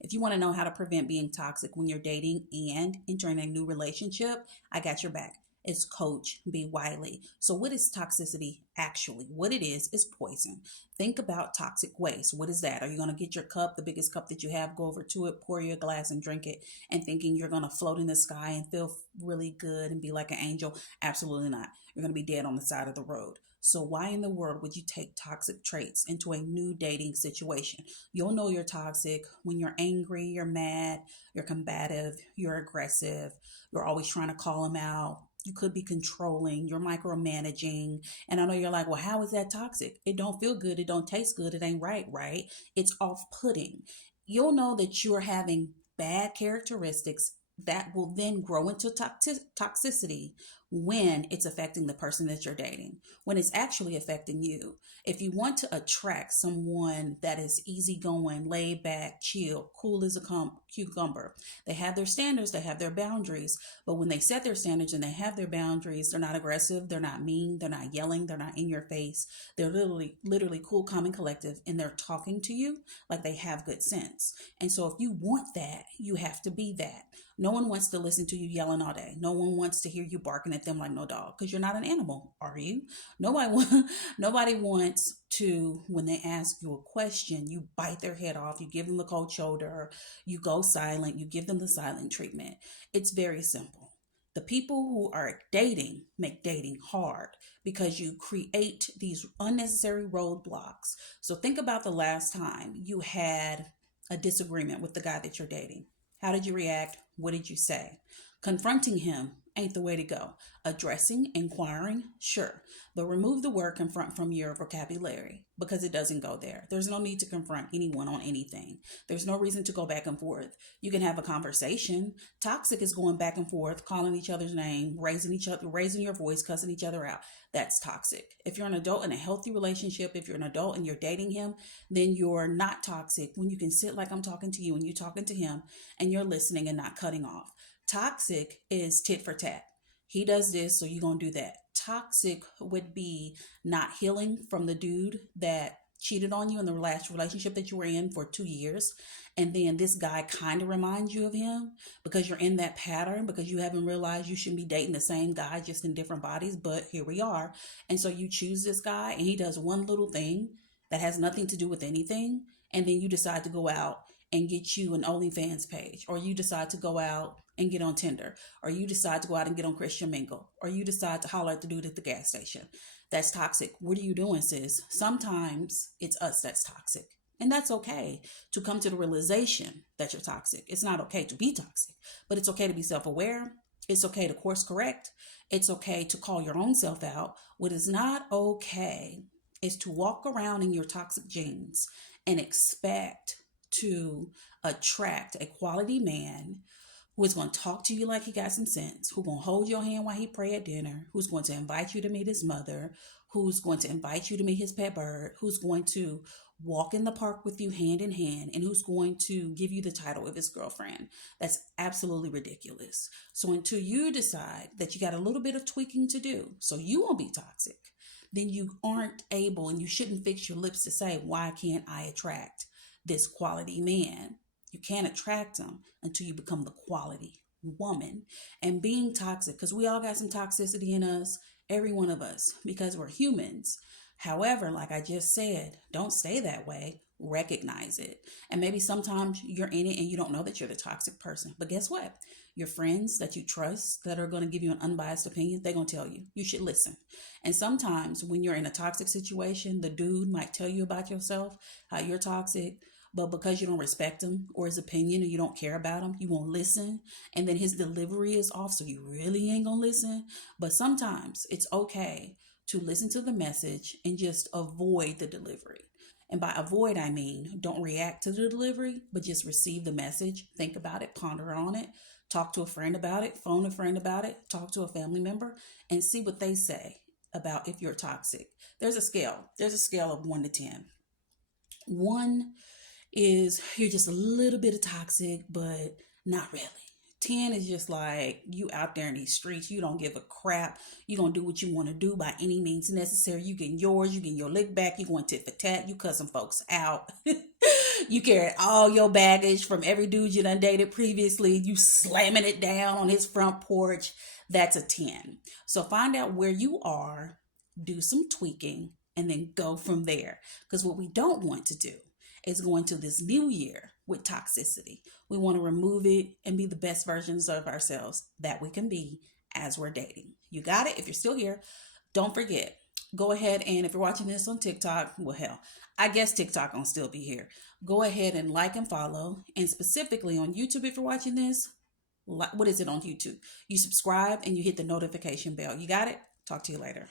If you want to know how to prevent being toxic when you're dating and entering a new relationship, I got your back. It's Coach B. Wiley. So, what is toxicity actually? What it is poison. Think about toxic waste. What is that? Are you going to get your cup, the biggest cup that you have, go over to it, pour your glass, and drink it, and thinking you're going to float in the sky and feel really good and be like an angel? Absolutely not. You're going to be dead on the side of the road. So, why in the world would you take toxic traits into a new dating situation? You'll know you're toxic when you're angry, you're mad, you're combative, you're aggressive, you're always trying to call them out. You could be controlling, you're micromanaging. And I know you're like, well, how is that toxic? It don't feel good, it don't taste good, it ain't right, right? It's off-putting. You'll know that you're having bad characteristics that will then grow into toxicity when it's affecting the person that you're dating, when it's actually affecting you. If you want to attract someone that is easygoing, laid back, chill, cool as a cucumber, they have their standards, they have their boundaries. But when they set their standards and they have their boundaries, they're not aggressive, they're not mean, they're not yelling, they're not in your face. They're literally cool, calm, and collective, and they're talking to you like they have good sense. And so if you want that, you have to be that. No one wants to listen to you yelling all day. No one wants to hear you barking at them like no dog, because you're not an animal, are you? Nobody wants to, when they ask you a question, you bite their head off, you give them the cold shoulder, you go silent, you give them the silent treatment. It's very simple. The people who are dating make dating hard because you create these unnecessary roadblocks. So think about the last time you had a disagreement with the guy that you're dating. How did you react? What did you say? Confronting him ain't the way to go. Addressing, inquiring, sure, but remove the word confront from your vocabulary because it doesn't go there. There's no need to confront anyone on anything. There's no reason to go back and forth. You can have a conversation. Toxic is going back and forth, calling each other's name, raising your voice, cussing each other out. That's toxic. If you're an adult in a healthy relationship, if you're an adult and you're dating him, then you're not toxic when you can sit like I'm talking to you and you're talking to him and you're listening and not cutting off. Toxic is tit for tat. He does this, so you're going to do that. Toxic would be not healing from the dude that cheated on you in the last relationship that you were in for 2 years. And then this guy kind of reminds you of him because you're in that pattern, because you haven't realized you shouldn't be dating the same guy, just in different bodies. But here we are. And so you choose this guy and he does one little thing that has nothing to do with anything. And then you decide to go out and get you an OnlyFans page, or you decide to go out and get on Tinder, or you decide to go out and get on Christian Mingle, or you decide to holler at the dude at the gas station. That's toxic. What are you doing, sis? Sometimes it's us that's toxic. And that's okay to come to the realization that you're toxic. It's not okay to be toxic, but it's okay to be self-aware. It's okay to course correct. It's okay to call your own self out. What is not okay is to walk around in your toxic genes and expect to attract a quality man who is going to talk to you like he got some sense, who's going to hold your hand while he pray at dinner, who's going to invite you to meet his mother, who's going to invite you to meet his pet bird, who's going to walk in the park with you hand in hand, and who's going to give you the title of his girlfriend. That's absolutely ridiculous. So until you decide that you got a little bit of tweaking to do so you won't be toxic, then you aren't able, and you shouldn't fix your lips to say, why can't I attract this quality man? You can't attract them until you become the quality woman. And being toxic, because we all got some toxicity in us, every one of us, because we're humans. However, like I just said, don't stay that way. Recognize it. And maybe sometimes you're in it and you don't know that you're the toxic person. But guess what? Your friends that you trust that are going to give you an unbiased opinion, they're going to tell you. You should listen. And sometimes when you're in a toxic situation, the dude might tell you about yourself, how you're toxic. But because you don't respect him or his opinion, or you don't care about him, you won't listen. And then his delivery is off, so you really ain't gonna listen. But sometimes it's okay to listen to the message and just avoid the delivery. And by avoid, I mean don't react to the delivery, but just receive the message, think about it, ponder on it, talk to a friend about it, phone a friend about it, talk to a family member, and see what they say about if you're toxic. There's a scale. There's a scale of 1 to 10. 1 is you're just a little bit of toxic, but not really. 10 is just like you out there in these streets. You don't give a crap. You gonna do what you want to do by any means necessary. You getting yours. You getting your lick back. You going tit for tat. You cussing folks out. You carry all your baggage from every dude you done dated previously. You slamming it down on his front porch. That's a 10. So find out where you are, do some tweaking, and then go from there. Because what we don't want to do is go into this new year with toxicity. We want to remove it and be the best versions of ourselves that we can be as we're dating. You got it? If you're still here, don't forget, go ahead and if you're watching this on TikTok, well, hell, I guess TikTok will still be here. Go ahead and like and follow. And specifically on YouTube, if you're watching this, what is it on YouTube? You subscribe and you hit the notification bell. You got it? Talk to you later.